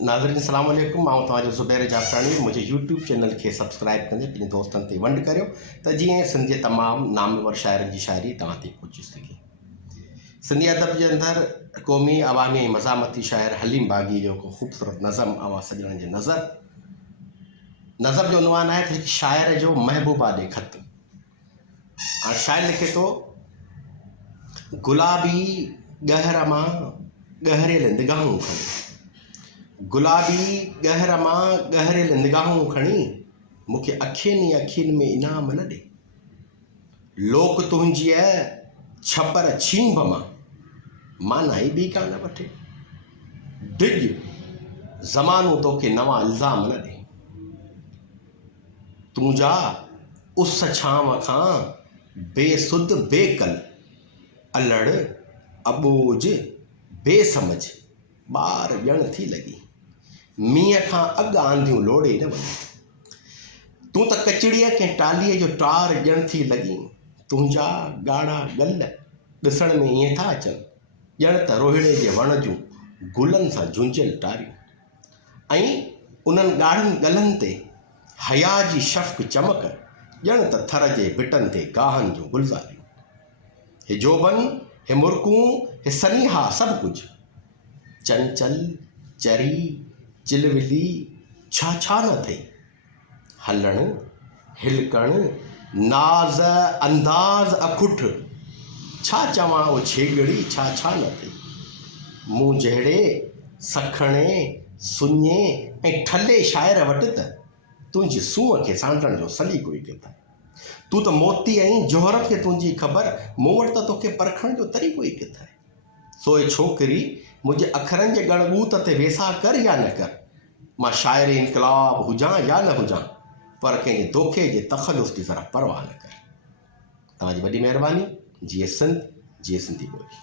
नाज़रीन सलाम अलैकुम, मां तव्हांजो ज़ुबैर जाफ़रानी। मुझे यूट्यूब चैनल के सब्सक्राइब कंदे पंहिंजे दोस्तनि ते वंड करियो त जीअं सिंध जे तमामु नामवर शाइरनि जी शाइरी तव्हां ते पहुची सघे। सिंधी अदब जे अंदरि क़ौमी अवामी ऐं मज़ामती शाइर हलीम बाग़ी जो हिकु ख़ूबसूरत नज़म अवां सॼणनि जे नज़म जो उनवान आहे त हिकु शाइर जो महबूबा ॾे ख़त। हाणे शाइर लिखे थो, गुलाबी ॻहर मां ॻहरियल निगाहूं खणी, गुलाबी ॻहर मां ॻहरियल निगाहूं खणी, मूंखे अखियुनि अखियुनि में इनाम न ॾे। लोक तुंहिंजी छपर छींभ मां नाई ॿी कान वठे। डिॼ ज़मानो तोखे नवां इल्ज़ाम न ॾे। तूं जा उस छांव खां बेसुध बेकल, अलड़ अबोज बेसमझ ॿार ॼण थी लॻी। मींहं खां अॻु आंधियूं लोड़े न वञे। तूं त कचड़ीअ कंहिं टालीअ जो टार ॼण थी लॻी। तुंहिंजा ॻाढ़ा ॻल ॾिसण में ईअं था अचनि ॼण त रोहिड़े जे वण जूं गुलनि सां झुंझियल टारियूं। ऐं उन्हनि ॻाढ़नि ॻलनि ते हया जी शफ़क़ चमक ॼण त थर जे भिटनि ते गाहनि जूं गुलज़ारियूं। हे जोबन, हे मुर्कूं, हे सनीहा सभु कुझु, चंचल चरी चिलविली छा छा न अथई। हलण हिलकण नाज़ अंदाज़ अखुठ, छा चवां ओ छेगड़ी छा छा न अथई। मूं जहिड़े सखणे सुञे ऐं ठले शाइर वटि त तुंहिंजी सूंहं खे सांडण जो सलीक़ो ई किथे। तूं त मोती ऐं जोहर खे तुंहिंजी ख़बर, मूं वटि त तोखे परखण जो तरीक़ो ई किथे। सो ए छोकिरी, मुंहिंजे अखरनि जे ॻणगूत ते वेसा कर या न कर। मां शाइर इनकलाब हुजां या न हुजां, पर कंहिंजे दोखे जे तख़ल्लुस जी ज़रा परवाह न कर। तव्हांजी वॾी महिरबानी। जीअं सिंध, जीअं सिंधी ॿोली।